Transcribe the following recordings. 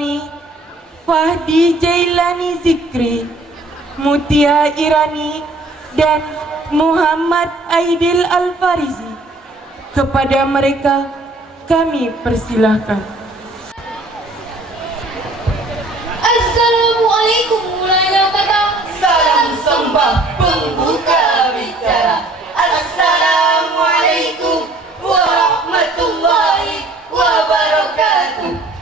Fahmi, Fahdi Jailani Zikri, Mutia Irani, dan Muhammad Aidil Al-Farizi. Kepada mereka kami persilahkan. Assalamualaikum warahmatullahi wabarakatuh. Salam sembah pembuka bicara. Assalamualaikum warahmatullahi wabarakatuh.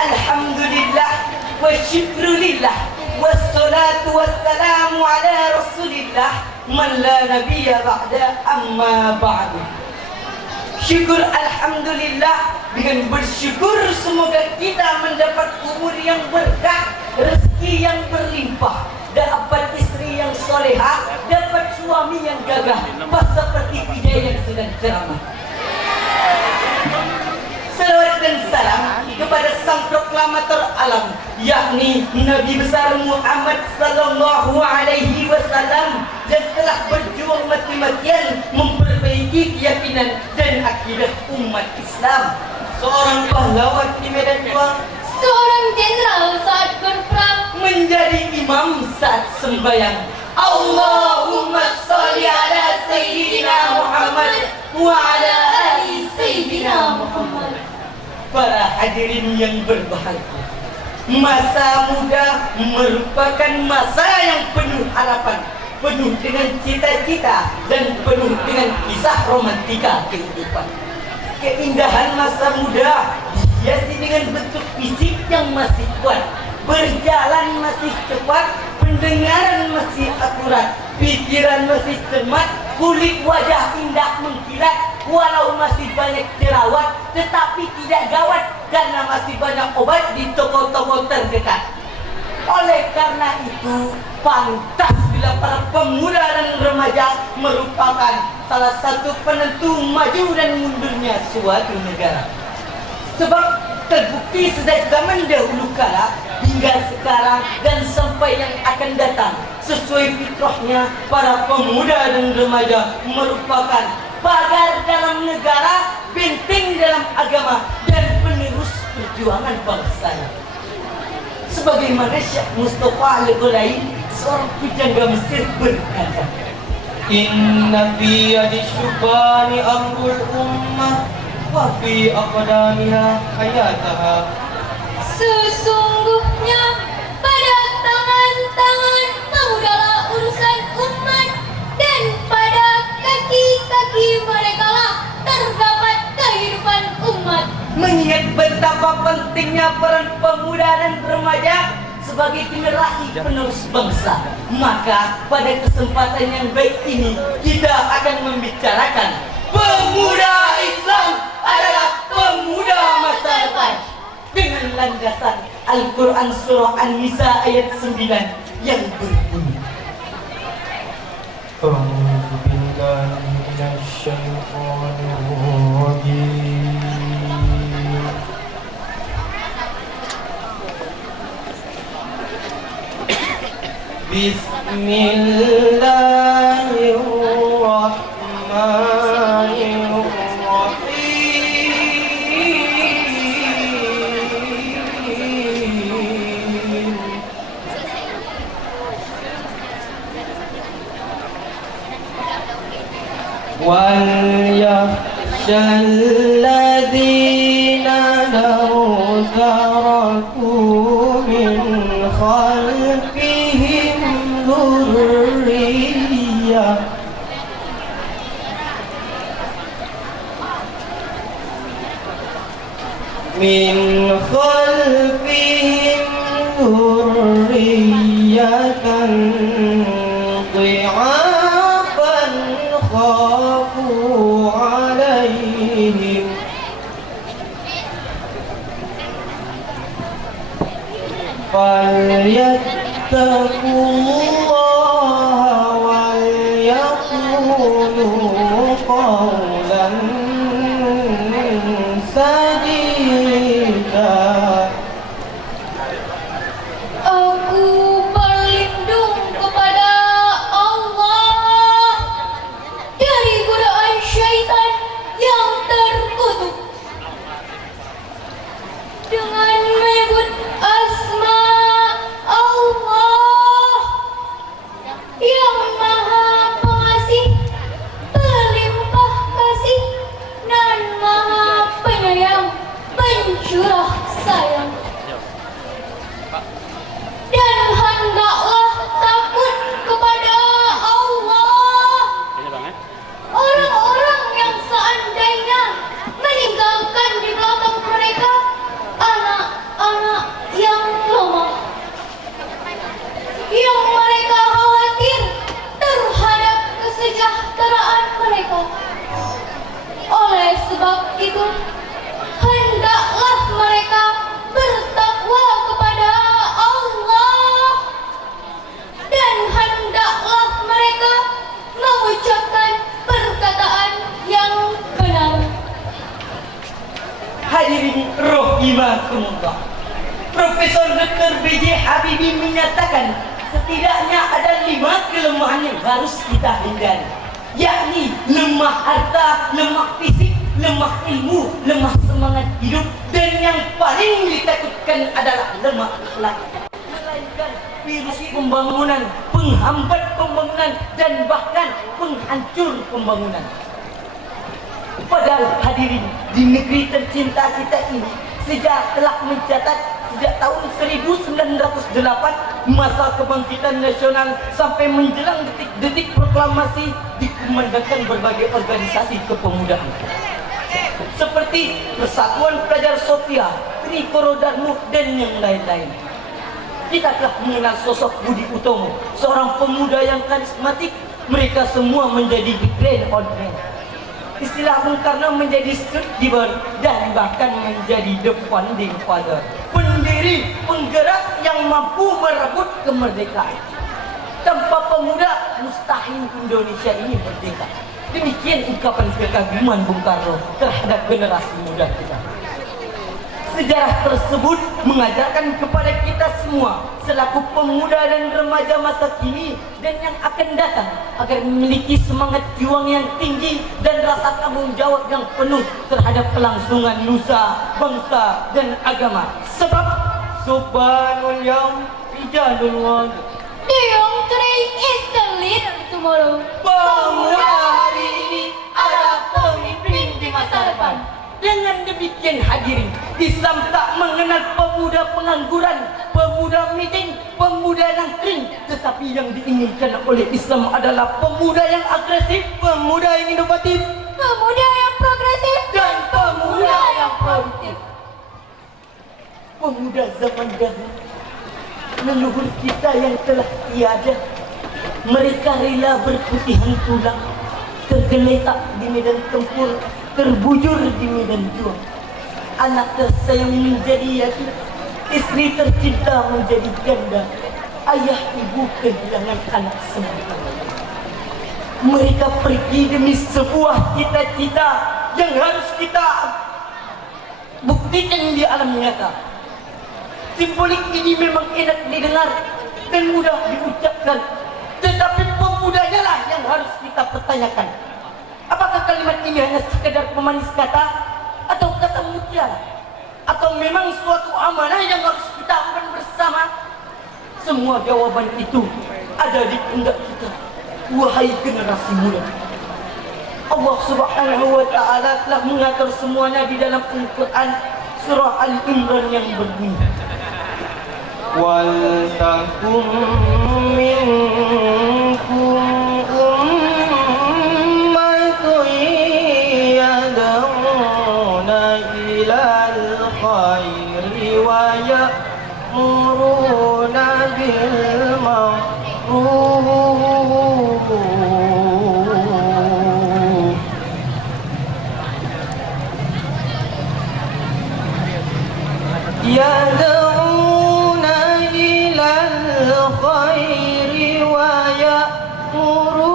Alhamdulillah wa syukrulillah wassalatu wassalamu ala rasulillah man la nabiyya ba'da amma ba'du. Syukur alhamdulillah, dengan bersyukur semoga kita mendapat umur yang berkah, rezeki yang berlimpah, dapat istri yang solehah, dapat suami yang gagah, pas seperti Vijay yang sedang ceramah. Salawat dan salam kepada sang proklamator alam, yakni Nabi besar Muhammad sallallahu alaihi wasallam, yang telah berjuang mati-matian memperbaiki keyakinan dan akidah umat Islam. Seorang pahlawan di medan juang, Seorang jenderal saat berperang, menjadi imam saat sembahyang. Allahumma sholli ala Sayyidina Muhammad wa ala ali Sayyidina Muhammad. Para hadirin yang berbahagia, masa muda merupakan masa yang penuh harapan, penuh dengan cita-cita, dan penuh dengan kisah romantika kehidupan. Keindahan masa muda dihiasi dengan bentuk fisik yang masih kuat, berjalan masih cepat, pendengaran masih akurat, pikiran masih cermat, kulit wajah indah mengkilat, walau masih banyak jerawat, tetapi tidak gawat karena masih banyak obat di toko-toko terdekat. Oleh karena itu, pantas bila para pemuda dan remaja merupakan salah satu penentu maju dan mundurnya suatu negara. Sebab terbukti sejak zaman dahulu kala hingga sekarang dan sampai yang akan datang, sesuai fitrahnya, para pemuda dan remaja merupakan pagar dalam negara, benteng dalam agama, dan penerus perjuangan bangsanya. Sebagaimana Syekh Mustafa Al-Ghulai, seorang pujangga Mesir, berkata, Inna fi yadi syubani amrul ummah wa fi aqdamiha hayataha. sesungguhnya pada tangan-tangan pemudalah urusan umat, dan pada kaki-kaki mereka lah terdapat kehidupan umat. Mengingat betapa pentingnya peran pemuda dan remaja sebagai generasi penerus bangsa, maka pada kesempatan yang baik ini kita akan membicarakan pemuda Islam adalah pemuda masa depan, dengan landasan Al-Quran Surah An-Nisa ayat 9 yang berbunyi, A'udzu billahi minasyaitonir rajim. Bismillahirrahmanirrahim. Wal yakhshal ladzina law taraku min khalfihim dhurriyyah min khalfihim dhurriyyatan dhi'afan khafu 'alaihim falyattaqullaha wal yaqulu qawlan sadida. Aku berlindung kepada Allah dari godaan syaitan yang terkutuk. Allah. Profesor Dr. B.J. Habibie menyatakan setidaknya ada 5 kelemahan yang harus kita hindari, yakni lemah harta, lemah fisik, lemah ilmu, lemah semangat hidup, dan yang paling ditakutkan adalah lemah akhlak. Melainkan virus pembangunan, penghambat pembangunan, dan bahkan penghancur pembangunan. Padahal hadirin, di negeri tercinta kita ini, sejarah telah mencatat sejak tahun 1908 masa kebangkitan nasional sampai menjelang detik-detik proklamasi dikumandangkan berbagai organisasi kepemudaan seperti Persatuan Pelajar Sofia, Trikoro Darmo, dan yang lain-lain. Kita telah mengenal sosok Budi Utomo, seorang pemuda yang karismatik. Mereka semua menjadi the grand old man. Istilah Bung Karno menjadi street giver dan bahkan menjadi the founding father, pendiri penggerak yang mampu merebut kemerdekaan. Tanpa pemuda mustahil Indonesia ini merdeka. Demikian ungkapan kekaguman Bung Karno terhadap generasi muda kita. Sejarah tersebut mengajarkan kepada kita semua selaku pemuda dan remaja masa kini dan yang akan datang agar memiliki semangat juang yang tinggi dan rasa tanggung jawab yang penuh terhadap kelangsungan nusa, bangsa, dan agama. Sebab subhanul yaum rijalul wad. The young today is the leader tomorrow. Pemuda hari ini adalah pemimpin di masa depan. Dengan demikian hadirin, Islam tak mengenal pemuda pengangguran, pemuda meeting, pemuda nangkring, tetapi yang diinginkan oleh Islam adalah pemuda yang agresif, pemuda yang inovatif, Pemuda yang progresif dan pemuda yang produktif. Pemuda zaman dahulu, leluhur kita yang telah tiada, mereka rela berputihan tulang, tergeletak di medan tempur, terbujur di medan juang. Anak tersayang menjadi yatim, istri tercinta menjadi janda, ayah ibu kehilangan anak semua. Mereka pergi demi sebuah cita-cita yang harus kita buktikan di alam nyata. Simbolik ini memang enak didengar dan mudah diucapkan, tetapi pemudanya lah yang harus kita pertanyakan. Apakah kalimat ini hanya sekedar pemanis kata atau kata mutiara, atau memang suatu amanah yang harus kita ambil bersama? Semua jawaban itu ada di pundak kita, wahai generasi muda. Allah Subhanahu wa Ta'ala telah mengatur semuanya di dalam Al-Quran surah Al-Imran yang berbunyi, wal takum minkum ummatun yad'una ilal khairi wa ya'muruna bil ma'ruf yad'una ilal khairi wa ya'muruna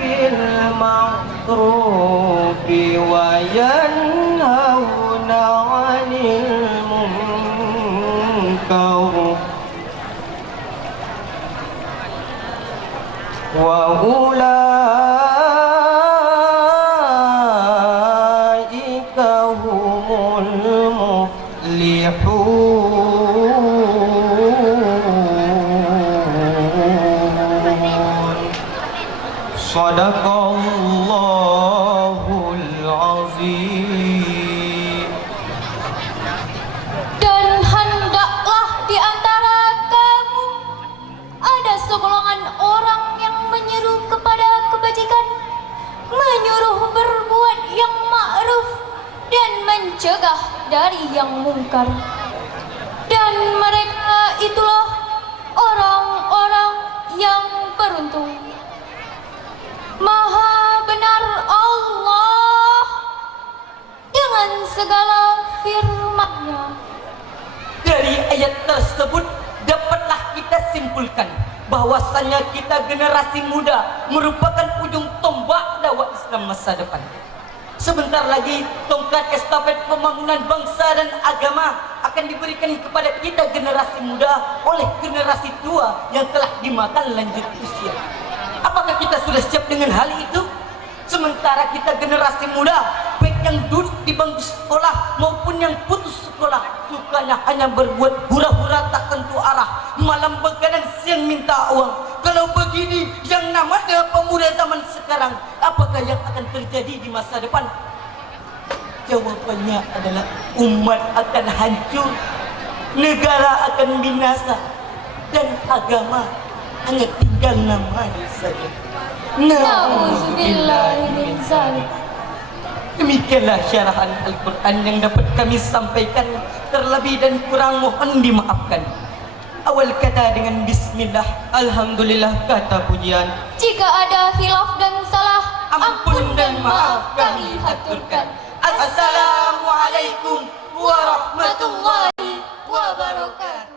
bil ma'ruf wa yanhauna 'anil munkar wa ulaika humul muflihun. Sadaqallahul azim. Dan hendaklah di antara kamu ada segolongan orang yang menyeru kepada kebajikan, menyuruh berbuat yang ma'ruf dan mencegah dari yang mungkar. Dan mereka itulah orang-orang yang beruntung. Maha benar Allah dengan segala firman-Nya. Dari ayat tersebut dapatlah kita simpulkan bahwasannya kita generasi muda merupakan ujung tombak dakwah Islam masa depan. Sebentar lagi tongkat estafet pembangunan bangsa dan agama akan diberikan kepada kita generasi muda oleh generasi tua yang telah dimakan lanjut usia. Apakah kita sudah siap dengan hal itu? Sementara kita generasi muda, baik yang duduk di bangku sekolah maupun yang putus sekolah, sukanya hanya berbuat hura-hura tak tentu arah, malam begadang siang minta uang. Kalau begini yang namanya pemuda zaman sekarang, apakah yang akan terjadi di masa depan? Jawabannya adalah umat akan hancur, negara akan binasa, dan agama hanya tinggal namanya saja. Na'udzubillahi min dzalik. Demikianlah syarahan Al-Quran yang dapat kami sampaikan. Terlebih dan kurang mohon dimaafkan. Awal kata dengan bismillah, alhamdulillah kata pujian. Jika ada hilaf dan salah, Ampun dan maaf kami haturkan. Assalamualaikum warahmatullahi wabarakatuh.